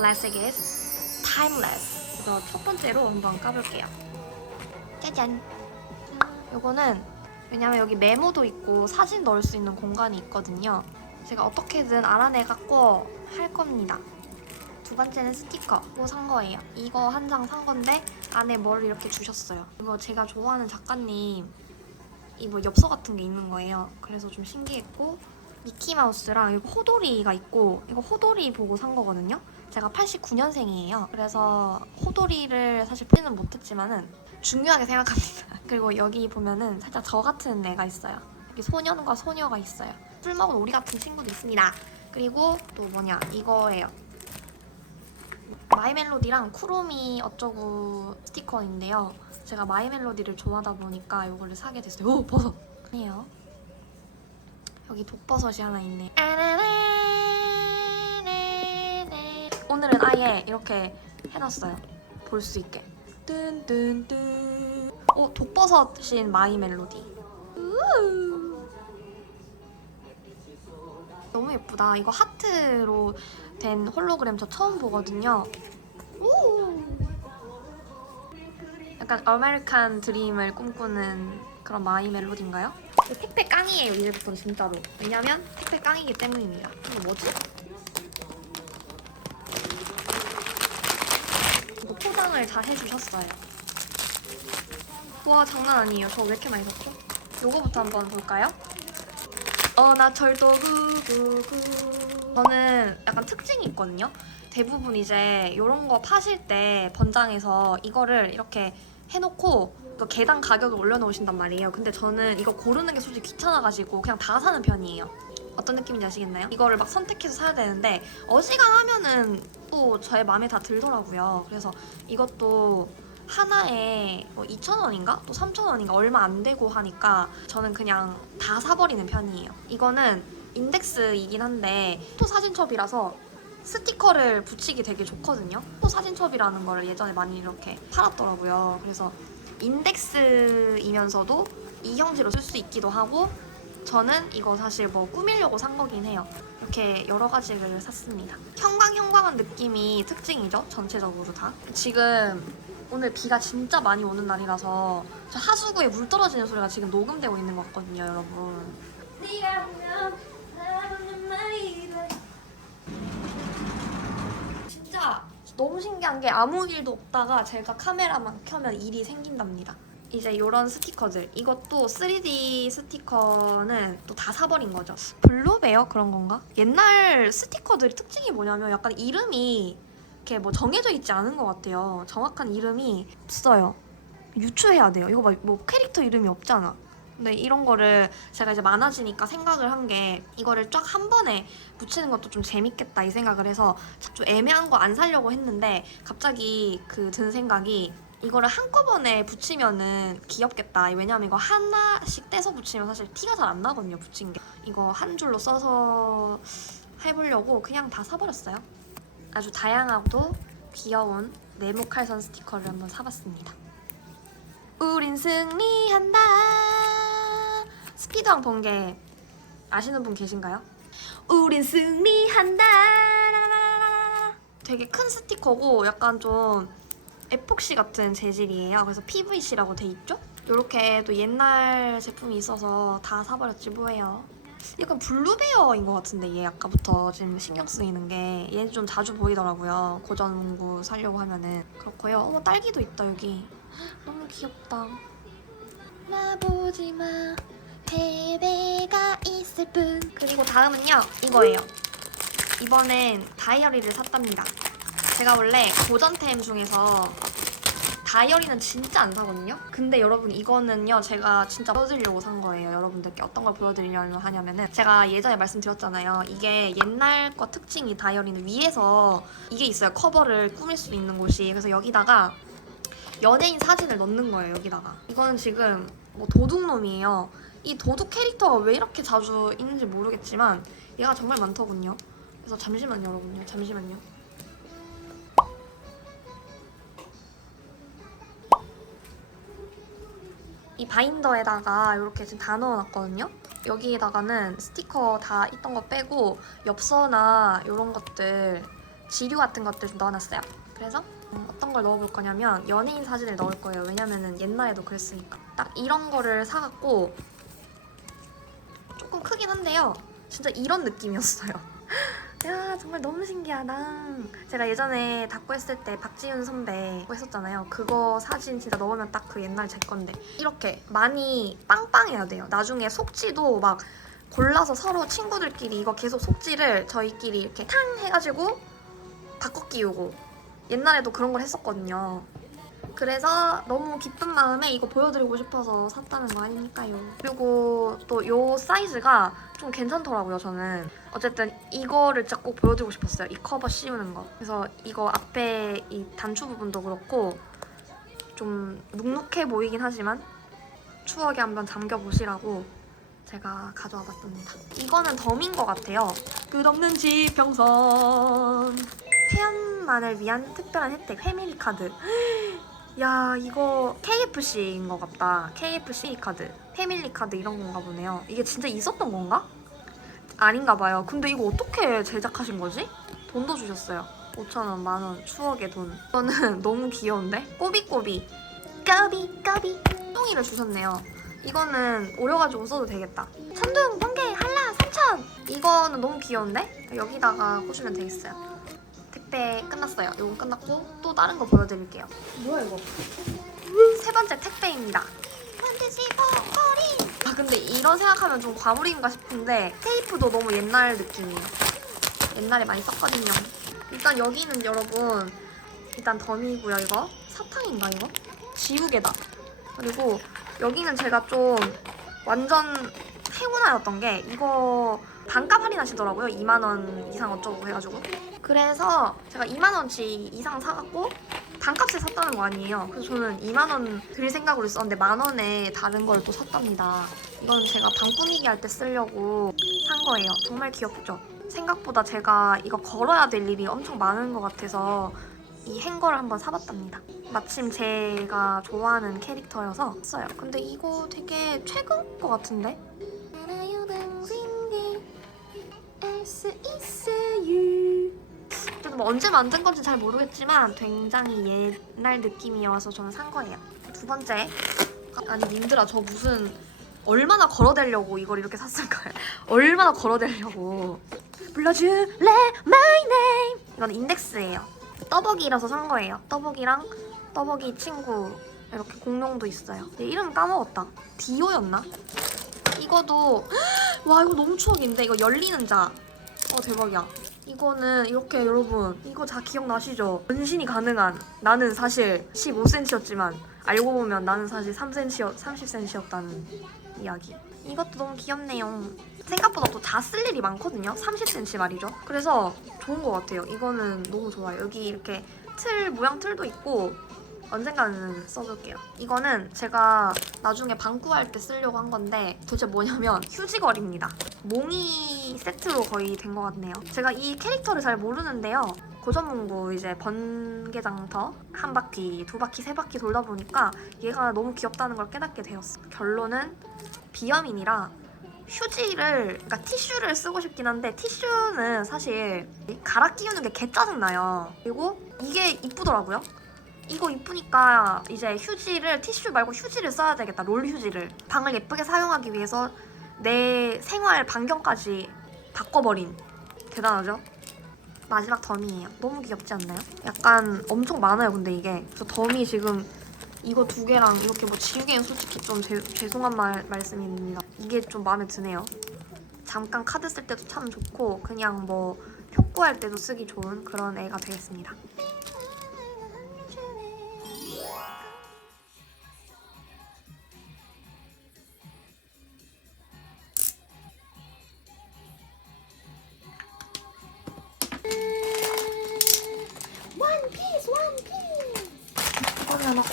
classic is timeless. 그래서 첫 번째로 한번 까볼게요. 짜잔. 요거는 왜냐면 여기 메모도 있고 사진 넣을 수 있는 공간이 있거든요. 제가 어떻게든 알아내 갖고 할 겁니다. 두 번째는 스티커. 산 거예요. 이거 한 장 산 건데 안에 뭘 이렇게 주셨어요. 이거 제가 좋아하는 작가님 이 뭐 엽서 같은 게 있는 거예요. 그래서 좀 신기했고 미키마우스랑 이거 호돌이가 있고 이거 호돌이 보고 산 거거든요. 제가 89년생이에요. 그래서 호돌이를 사실 보지는 못했지만은 중요하게 생각합니다. 그리고 여기 보면은 살짝 저 같은 애가 있어요. 여기 소년과 소녀가 있어요. 술 먹은 오리 같은 친구도 있습니다. 그리고 또 뭐냐 이거예요. 마이멜로디랑 쿠로미 어쩌고 스티커인데요. 제가 마이멜로디를 좋아하다 보니까 이거를 사게 됐어요. 오 버섯. 아니에요. 여기 독버섯이 하나 있네. 오늘은 아예 이렇게 해놨어요. 볼 수 있게. 뚠뚠뚠. 오 독버섯인 마이 멜로디. 우우. 너무 예쁘다. 이거 하트로 된 홀로그램 저 처음 보거든요. 오. 약간 아메리칸 드림을 꿈꾸는 그런 마이 멜로디인가요? 택배 깡이에요 이제부터 진짜로. 왜냐면 택배 깡이기 때문입니다. 이거 뭐지? 포장을 잘 해주셨어요. 와 장난 아니에요. 저 왜 이렇게 많이 샀죠? 요거부터 한번 볼까요? 어나 철도 구구구 저는 약간 특징이 있거든요 대부분 이제 이런 거 파실 때 번장에서 이거를 이렇게 해놓고 또 개당 가격을 올려놓으신단 말이에요 근데 저는 이거 고르는 게 솔직히 귀찮아가지고 그냥 다 사는 편이에요 어떤 느낌인지 아시겠나요? 이거를 막 선택해서 사야 되는데 어지간하면은 또 저의 마음에 다 들더라고요 그래서 이것도 하나에 뭐 2,000원인가? 또 3,000원인가? 얼마 안 되고 하니까 저는 그냥 다 사버리는 편이에요. 이거는 인덱스이긴 한데 또 사진첩이라서 스티커를 붙이기 되게 좋거든요. 또 사진첩이라는 거를 예전에 많이 이렇게 팔았더라고요. 그래서 인덱스이면서도 이 형태로 쓸 수 있기도 하고 저는 이거 사실 뭐 꾸미려고 산 거긴 해요. 이렇게 여러 가지를 샀습니다. 형광 형광한 느낌이 특징이죠. 전체적으로 다. 지금 오늘 비가 진짜 많이 오는 날이라서 저 하수구에 물 떨어지는 소리가 지금 녹음되고 있는 것 같거든요, 여러분. 진짜 너무 신기한 게 아무 일도 없다가 제가 카메라만 켜면 일이 생긴답니다. 이제 이런 스티커들 이것도 3D 스티커는 또 다 사버린 거죠. 블루베어 그런 건가? 옛날 스티커들이 특징이 뭐냐면 약간 이름이 이렇게 뭐 정해져 있지 않은 것 같아요. 정확한 이름이 없어요. 유추해야 돼요. 이거 봐, 뭐 캐릭터 이름이 없잖아. 근데 이런 거를 제가 이제 많아지니까 생각을 한 게 이거를 쫙 한 번에 붙이는 것도 좀 재밌겠다 이 생각을 해서 좀 애매한 거안 사려고 했는데 갑자기 그 든 생각이 이거를 한꺼번에 붙이면은 귀엽겠다. 왜냐면 이거 하나씩 떼서 붙이면 사실 티가 잘 안 나거든요. 붙인 게. 이거 한 줄로 써서 해보려고 그냥 다 사버렸어요. 아주 다양하고 귀여운 네모 칼선 스티커를 한번 사봤습니다. 우린 승리한다. 스피드왕 본 게 아시는 분 계신가요? 우린 승리한다. 되게 큰 스티커고 약간 좀 에폭시 같은 재질이에요. 그래서 PVC라고 돼 있죠? 이렇게 또 옛날 제품이 있어서 다 사버렸지 뭐예요. 약간 블루베어인 것 같은데 얘 아까부터 지금 신경 쓰이는 게 얘 좀 자주 보이더라고요. 고전 문구 사려고 하면은 그렇고요. 어머 딸기도 있다 여기. 너무 귀엽다. 나 보지 마. 패배가 있을 뿐. 그리고 다음은요 이거예요. 이번엔 다이어리를 샀답니다. 제가 원래 고전템 중에서 다이어리는 진짜 안 사거든요. 근데 여러분 이거는요 제가 진짜 보여드리려고 산 거예요. 여러분들께 어떤 걸 보여드리려고 하냐면은 제가 예전에 말씀드렸잖아요. 이게 옛날 거 특징이 다이어리는 위에서 이게 있어요. 커버를 꾸밀 수 있는 곳이. 그래서 여기다가 연예인 사진을 넣는 거예요. 여기다가. 이거는 지금 뭐 도둑놈이에요. 이 도둑 캐릭터가 왜 이렇게 자주 있는지 모르겠지만 얘가 정말 많더군요. 그래서 잠시만요, 여러분요. 잠시만요. 이 바인더에다가 이렇게 지금 다 넣어놨거든요. 여기에다가는 스티커 다 있던 거 빼고 엽서나 이런 것들 지류 같은 것들 좀 넣어놨어요. 그래서 음, 어떤 걸 넣어볼 거냐면 연예인 사진을 넣을 거예요. 왜냐면은 옛날에도 그랬으니까. 딱 이런 거를 사갖고 조금 크긴 한데요. 진짜 이런 느낌이었어요. 야 정말 너무 신기하다. 제가 예전에 닭구 했을 때 박지윤 선배 했었잖아요. 그거 사진 진짜 넣으면 딱 그 옛날 제 건데 이렇게 많이 빵빵해야 돼요. 나중에 속지도 막 골라서 서로 친구들끼리 이거 계속 속지를 저희끼리 이렇게 탕 해가지고 바꿔 끼우고 옛날에도 그런 걸 했었거든요. 그래서 너무 기쁜 마음에 이거 보여드리고 싶어서 샀다는 거 아닙니까요? 그리고 또이 사이즈가 좀 괜찮더라고요, 저는. 어쨌든 이거를 진짜 꼭 보여드리고 싶었어요. 이 커버 씌우는 거. 그래서 이거 앞에 이 단추 부분도 그렇고 좀 눅눅해 보이긴 하지만 추억에 한번 잠겨보시라고 제가 가져와 봤습니다. 이거는 덤인 것 같아요. 끝없는 지평선. 회원만을 위한 특별한 혜택 패밀리 카드. 야 이거 KFC인 것 같다. KFC 카드, 패밀리 카드 이런 건가 보네요. 이게 진짜 있었던 건가? 아닌가 봐요. 근데 이거 어떻게 제작하신 거지? 돈도 주셨어요. 5천원, 만원, 추억의 돈. 이거는 너무 귀여운데? 꼬비꼬비. 까비. 똥이를 주셨네요. 이거는 오려가지고 써도 되겠다. 천둥, 번개, 한라, 삼천! 이거는 너무 귀여운데? 여기다가 꽂으면 되겠어요. 택배 끝났어요. 이건 끝났고 또 다른 거 보여드릴게요. 뭐야 이거? 세 번째 택배입니다. 판타지 포커리. 아 근데 이런 생각하면 좀 과물인가 싶은데 테이프도 너무 옛날 느낌이에요. 옛날에 많이 썼거든요. 일단 여기는 여러분 일단 덤이고요 이거 사탕인가 이거? 지우개다. 그리고 여기는 제가 좀 완전 행운아였던 게 이거 반값 할인하시더라고요. 2만 원 이상 어쩌고 해가지고. 그래서 제가 2만 원치 이상 사갖고 단값에 샀다는 거 아니에요. 그래서 저는 2만 원 드릴 생각으로 있었는데 만 원에 다른 걸 또 샀답니다. 이건 제가 방 꾸미기 할 때 쓰려고 산 거예요. 정말 귀엽죠? 생각보다 제가 이거 걸어야 될 일이 엄청 많은 것 같아서 이 행거를 한번 사봤답니다. 마침 제가 좋아하는 캐릭터여서 샀어요. 근데 이거 되게 최근 것 같은데? 알아요 저도 뭐 언제 만든 건지 잘 모르겠지만 굉장히 옛날 느낌이어서 저는 산 거예요. 두 번째. 아니 님들아 저 무슨 얼마나 걸어대려고 이걸 이렇게 샀을까요? 얼마나 걸어대려고. 불러줄래 my name. 이건 인덱스예요. 떠벅이라서 산 거예요. 떠벅이랑 떠벅이 친구 이렇게 공룡도 있어요. 얘 이름 까먹었다. 디오였나? 이거도 와 이거 너무 추억인데 이거 열리는 자. 어 대박이야. 이거는 이렇게 여러분 이거 다 기억나시죠? 변신이 가능한 나는 사실 15cm였지만 알고 보면 나는 사실 3cm, 30cm였다는 이야기. 이것도 너무 귀엽네요. 생각보다 또 다 쓸 일이 많거든요. 30cm 말이죠. 그래서 좋은 것 같아요. 이거는 너무 좋아요. 여기 이렇게 틀 모양 틀도 있고 언젠가는 써볼게요. 이거는 제가 나중에 방구할 때 쓰려고 한 건데 도대체 뭐냐면 휴지걸입니다. 몽이 세트로 거의 된 것 같네요. 제가 이 캐릭터를 잘 모르는데요. 고전문고 이제 번개장터 한 바퀴, 두 바퀴, 세 바퀴 돌다 보니까 얘가 너무 귀엽다는 걸 깨닫게 되었어. 결론은 비염인이라 휴지를, 그러니까 티슈를 쓰고 싶긴 한데 티슈는 사실 갈아 끼우는 게 개 짜증 나요. 그리고 이게 이쁘더라고요. 이거 이쁘니까 이제 휴지를 티슈 말고 휴지를 써야 되겠다. 롤 휴지를 방을 예쁘게 사용하기 위해서 내 생활 반경까지 바꿔버린 대단하죠? 마지막 덤이에요. 너무 귀엽지 않나요? 약간 엄청 많아요. 근데 이게 그래서 덤이 지금 이거 두 개랑 이렇게 뭐 지우개는 솔직히 좀 제- 죄송한 말 말씀입니다. 이게 좀 마음에 드네요. 잠깐 카드 쓸 때도 참 좋고 그냥 뭐 촉구할 때도 쓰기 좋은 그런 애가 되겠습니다.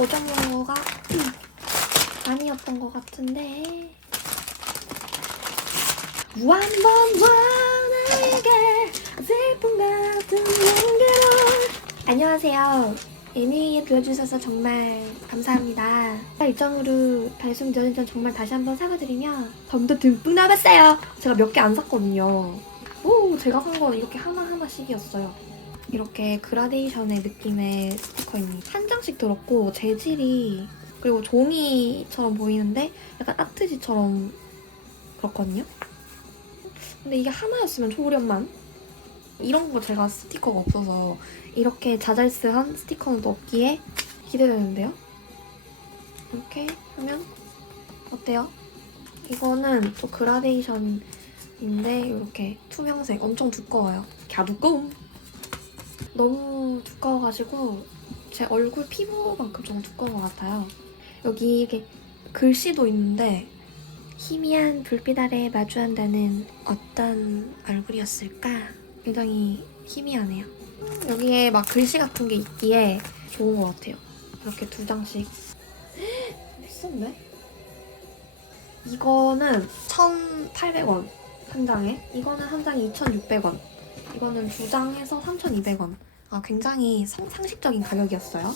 고정용어가 아니었던 것 같은데. 완번 원하게 슬픔 같은 연계로 안녕하세요. 애니에 들어주셔서 정말 감사합니다. 일정으로 발송 전에 전 정말 다시 한번 사과드리며 덤도 듬뿍 남았어요. 제가 몇 개 안 샀거든요. 오 제가 산 건 이렇게 하나하나씩이었어요 이렇게 그라데이션의 느낌의 스티커입니다. 한 장씩 들었고 재질이 그리고 종이처럼 보이는데 약간 아트지처럼 그렇거든요. 근데 이게 하나였으면 좋으련만 이런 거 제가 스티커가 없어서 이렇게 자잘스한 스티커는 또 없기에 기대되는데요. 이렇게 하면 어때요? 이거는 또 그라데이션인데 이렇게 투명색 엄청 두꺼워요. 갸 두꺼움. 너무 두꺼워가지고 제 얼굴 피부만큼 좀 두꺼운 것 같아요. 여기 이게 글씨도 있는데 희미한 불빛 아래 마주한다는 어떤 얼굴이었을까? 굉장히 희미하네요. 여기에 막 글씨 같은 게 있기에 좋은 것 같아요. 이렇게 두 장씩. 비싼데? 이거는 1,800원 한 장에. 이거는 한 장에 2,600원. 이거는 두 장에서 3,200원. 아, 굉장히 상, 상식적인 가격이었어요.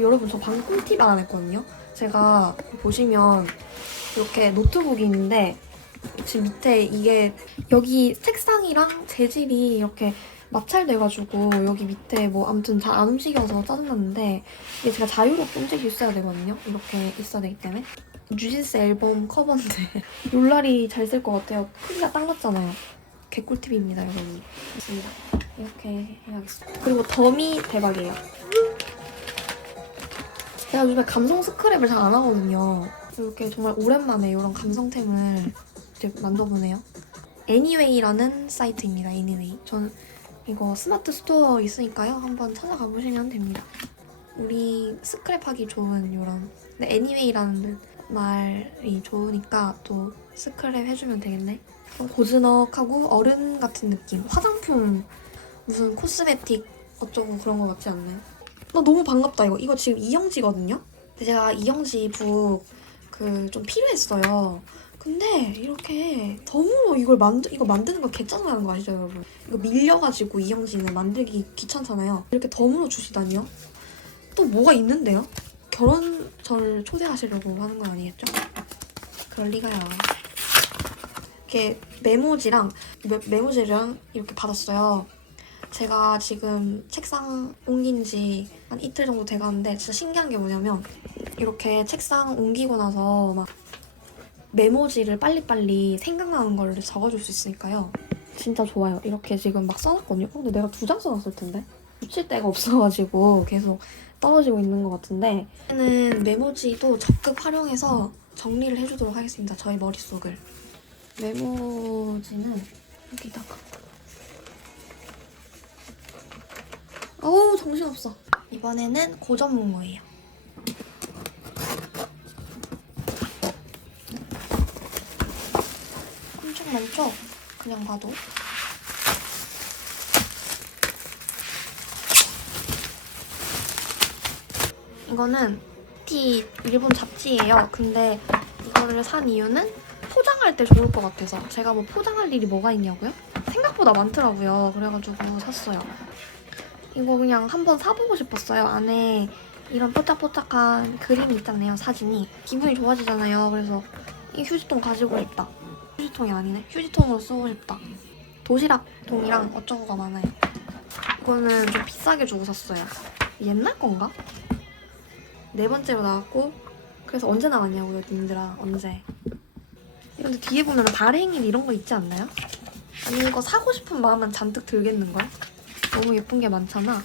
여러분, 저 방금 꿀팁 하나 냈거든요. 제가 보시면 이렇게 노트북이 있는데 지금 밑에 이게 여기 색상이랑 재질이 이렇게 마찰돼가지고 여기 밑에 뭐 아무튼 잘 안 움직여서 짜증났는데 이게 제가 자유롭게 움직일 수 있어야 되거든요. 이렇게 있어야 되기 때문에. 뉴진스 앨범 커버인데 롤라리 잘쓸 것 같아요. 크기가 딱 맞잖아요. 개꿀팁입니다, 여러분. 좋습니다. 이렇게 해야겠어요. 그리고 덤이 대박이에요. 제가 요즘에 감성 스크랩을 잘 안 하거든요. 이렇게 정말 오랜만에 이런 감성템을 이제 만들어보네요. Anyway라는 사이트입니다. Anyway. 저는 이거 스마트 스토어 있으니까요. 한번 찾아가 보시면 됩니다. 우리 스크랩하기 좋은 이런 근데 Anyway라는 말이 좋으니까 또 스크랩 해주면 되겠네. 좀 고즈넉하고 어른 같은 느낌. 화장품 무슨 코스메틱 어쩌고 그런 거 같지 않나요? 나 너무 반갑다 이거. 이거 지금 이영지거든요. 제가 이영지 북 그 좀 필요했어요. 근데 이렇게 덤으로 이걸 만드 이거 만드는 거 개짜증나는 거 아시죠 여러분? 이거 밀려가지고 이영지는 만들기 귀찮잖아요. 이렇게 덤으로 주시다니요? 또 뭐가 있는데요? 결혼 저를 초대하시려고 하는 건 아니겠죠? 그럴 리가요. 이렇게 메모지랑 메, 메모지랑 이렇게 받았어요. 제가 지금 책상 옮긴 지 한 이틀 정도 돼가는데 진짜 신기한 게 뭐냐면 이렇게 책상 옮기고 나서 막 메모지를 빨리빨리 생각나는 거를 적어줄 수 있으니까요. 진짜 좋아요. 이렇게 지금 막 써놨거든요. 어, 근데 내가 두 장 써놨을 텐데. 붙일 데가 없어가지고 계속 떨어지고 있는 것 같은데 는 메모지도 적극 활용해서 정리를 해주도록 하겠습니다. 저희 머릿속을. 메모지는 여기다가 어우 정신없어. 이번에는 고전문고예요. 엄청 많죠? 그냥 봐도. 이거는 티 일본 잡지예요. 근데 이거를 산 이유는 포장할 때 좋을 것 같아서 제가 뭐 포장할 일이 뭐가 있냐고요? 생각보다 많더라고요. 그래가지고 샀어요. 이거 그냥 한번 사보고 싶었어요. 안에 이런 뽀짝뽀짝한 그림이 있잖아요. 사진이 기분이 좋아지잖아요. 그래서 이 휴지통 가지고 싶다. 휴지통이 아니네. 휴지통으로 쓰고 싶다. 도시락통이랑 어쩌고가 많아요. 이거는 좀 비싸게 주고 샀어요. 옛날 건가? 네 번째로 나왔고 그래서 언제 나왔냐고요, 님들아. 언제? 근데 뒤에 보면 발행일 이런 거 있지 않나요? 아니 이거 사고 싶은 마음은 잔뜩 들겠는걸? 너무 예쁜 게 많잖아.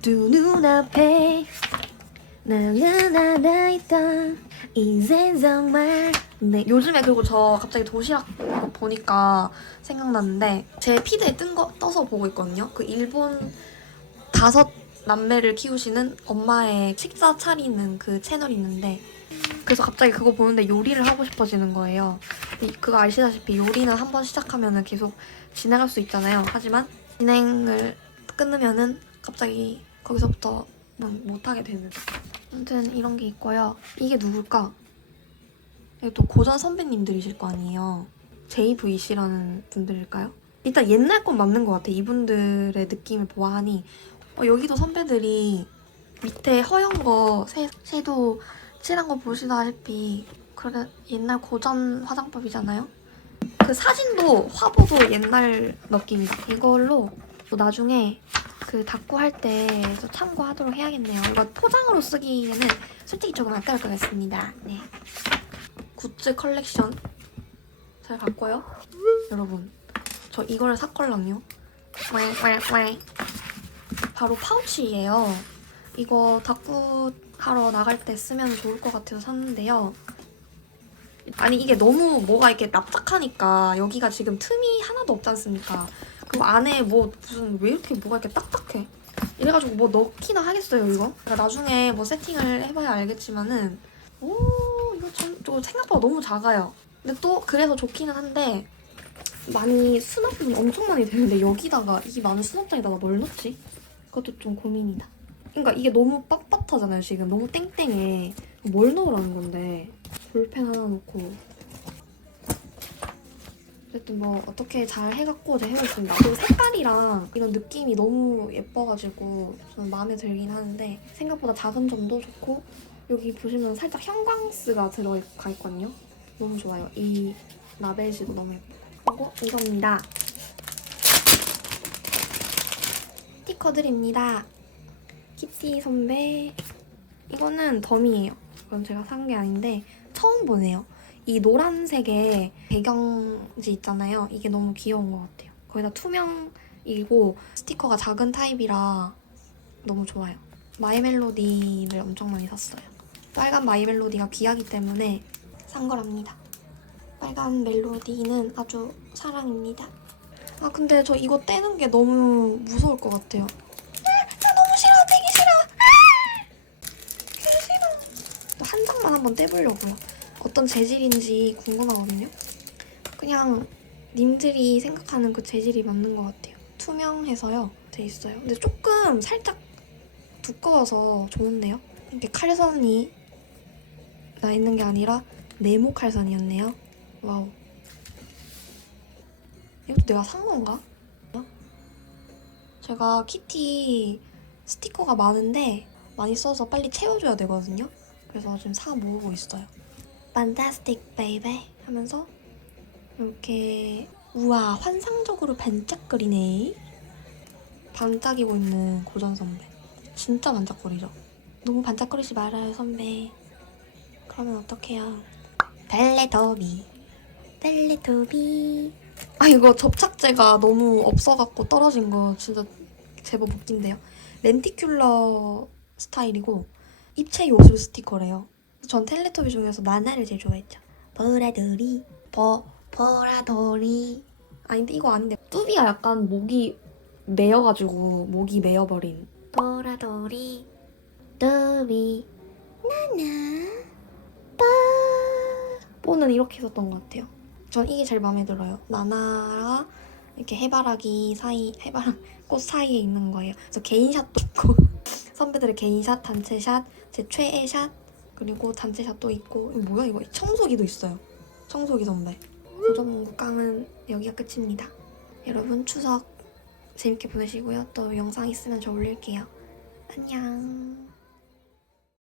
두 눈앞에 나는 있던 이젠 정말 네 요즘에 그리고 저 갑자기 도시락 보니까 생각났는데 제 피드에 뜬 거 떠서 보고 있거든요. 그 일본 다섯 남매를 키우시는 엄마의 식사 차리는 그 채널이 있는데 그래서 갑자기 그거 보는데 요리를 하고 싶어지는 거예요. 그거 아시다시피 요리는 한번 시작하면 계속 진행할 수 있잖아요. 하지만 진행을 끊으면은 갑자기 거기서부터 막 못하게 되는. 아무튼 이런 게 있고요. 이게 누굴까? 또 고전 선배님들이실 거 아니에요. JVC라는 분들일까요? 일단 옛날 건 맞는 것 같아. 이분들의 느낌을 보아하니 어, 여기도 선배들이 밑에 허연 거 새, 섀도우 칠한 거 보시다시피 그래 옛날 고전 화장법이잖아요. 그 사진도 화보도 옛날 느낌이다. 이걸로 뭐 나중에 그 닦고 할때 참고하도록 해야겠네요. 이거 포장으로 쓰기에는 솔직히 조금 아까울 것 같습니다. 네. 굿즈 컬렉션 잘 봤고요. 여러분, 저 이거를 샀걸랑요. 바로 파우치예요. 이거 닦고 하러 나갈 때 쓰면 좋을 것 같아서 샀는데요. 아니 이게 너무 뭐가 이렇게 납작하니까 여기가 지금 틈이 하나도 없지 않습니까? 그리고 안에 뭐 무슨 왜 이렇게 뭐가 이렇게 딱딱해? 이래가지고 뭐 넣기나 하겠어요 이거? 그러니까 나중에 뭐 세팅을 해봐야 알겠지만은 오 이거 참 이거 생각보다 너무 작아요. 근데 또 그래서 좋기는 한데 많이 수납은 엄청 많이 되는데 여기다가 이 많은 수납장에다가 뭘 넣지? 그것도 좀 고민이다. 그러니까 이게 너무 빳빳하잖아요 지금 너무 땡땡해. 뭘 넣으라는 건데 볼펜 하나 놓고 어쨌든 뭐 어떻게 잘 해갖고 제가 해보겠습니다. 그리고 색깔이랑 이런 느낌이 너무 예뻐가지고 저는 마음에 들긴 하는데 생각보다 작은 점도 좋고 여기 보시면 살짝 형광스가 들어가 있거든요. 너무 좋아요. 이 라벨지도 너무. 그리고 이겁니다. 스티커들입니다. 키티 선배. 이거는 덤이에요. 이건 제가 산 게 아닌데 처음 보네요. 이 노란색의 배경지 있잖아요. 이게 너무 귀여운 것 같아요. 거기다 투명이고 스티커가 작은 타입이라 너무 좋아요. 마이멜로디를 엄청 많이 샀어요. 빨간 마이멜로디가 귀하기 때문에 산 거랍니다. 빨간 멜로디는 아주 사랑입니다. 아 근데 저 이거 떼는 게 너무 무서울 것 같아요. 한 장만 한번 떼보려고요. 어떤 재질인지 궁금하거든요. 그냥 님들이 생각하는 그 재질이 맞는 것 같아요. 투명해서요. 돼 있어요. 근데 조금 살짝 두꺼워서 좋은데요. 이렇게 칼선이 나 있는 게 아니라 네모 칼선이었네요. 와우. 이것도 내가 산 건가? 제가 키티 스티커가 많은데 많이 써서 빨리 채워줘야 되거든요. 그래서 지금 사 모으고 있어요. Fantastic baby 하면서 이렇게 우와 환상적으로 반짝거리네. 반짝이고 있는 고전 선배. 진짜 반짝거리죠. 너무 반짝거리지 말아요 선배. 그러면 어떡해요? 벨레토비 벨레토비 아 이거 접착제가 너무 없어갖고 떨어진 거 진짜 제법 웃긴데요. 렌티큘러 스타일이고 입체 요술 스티커래요. 전 텔레토비 중에서 나나를 제일 좋아했죠. 보라돌이 버 보라돌이 아닌데 이거 아닌데 뚜비가 약간 목이 메어가지고 목이 메어버린 보라돌이 뚜비 나나 빠 뽀는 이렇게 썼던 것 같아요. 전 이게 제일 마음에 들어요. 나나가 이렇게 해바라기 사이 해바라 꽃 사이에 있는 거예요. 그래서 개인샷도 있고 선배들의 개인샷, 단체샷, 제 최애 샷 그리고 단체샷도 있고 이거 뭐야 이거 청소기도 있어요. 청소기 선배. 고전 국강은 여기가 끝입니다. 여러분 추석 재밌게 보내시고요. 또 영상 있으면 저 올릴게요. 안녕.